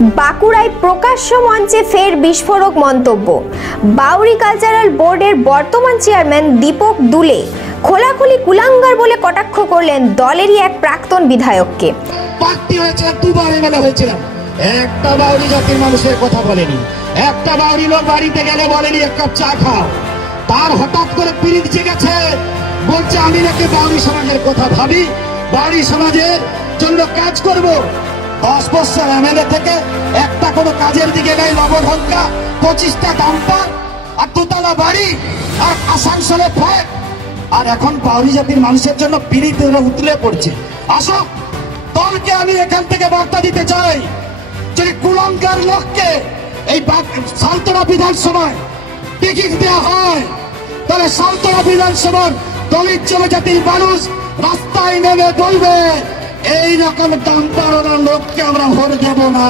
বাঁকুড়ায় প্রকাশ্য মঞ্চে ফের বিস্ফোরক মন্তব্য। বাউরি কালচারাল বোর্ডের বর্তমান চেয়ারম্যান দীপক দুলে খোলাখুলি কুলাঙ্গার বলে কটাক্ষ করলেন দলেরই এক প্রাক্তন বিধায়ককে। পার্টি হয়েছে, দুবার এমএলএ হয়েছিলাম, একটা বাউরি জাতির মানুষের কথা বলেনি, একটা বাউরি লোক বাড়িতে গেলে বলেনি এক কাপ চা খাও। তার হঠাৎ করে পিরিত জেগেছে, বলছে আমি নাকি বাউরি সমাজের কথা ভাবি, বাউরি সমাজের জন্য কাজ করব। 10 বছর এমএলএ থেকে একটা কোনো কাজের দিকে নেই, নবঢঙ্কা 25টা ডাম্পার আর 2তলা বাড়ি আর আসানসোলে ফ্ল্যাট, আর এখন বাউরি জাতির মানুষের জন্য পিরিত উতলে পড়ছে। আসো, দলকে আমি এখান থেকে বার্তা দিতে চাই, যদি কুলাঙ্গার লোককে এই সালতোরা বিধানসভায় টিকিট দেওয়া হয়, তাহলে সালতোরা বিধানসভার দলিত জনজাতির মানুষ রাস্তায় নেমে বলবে এইরকম ডাম্পার লোককে আমরা ভোট দেব না।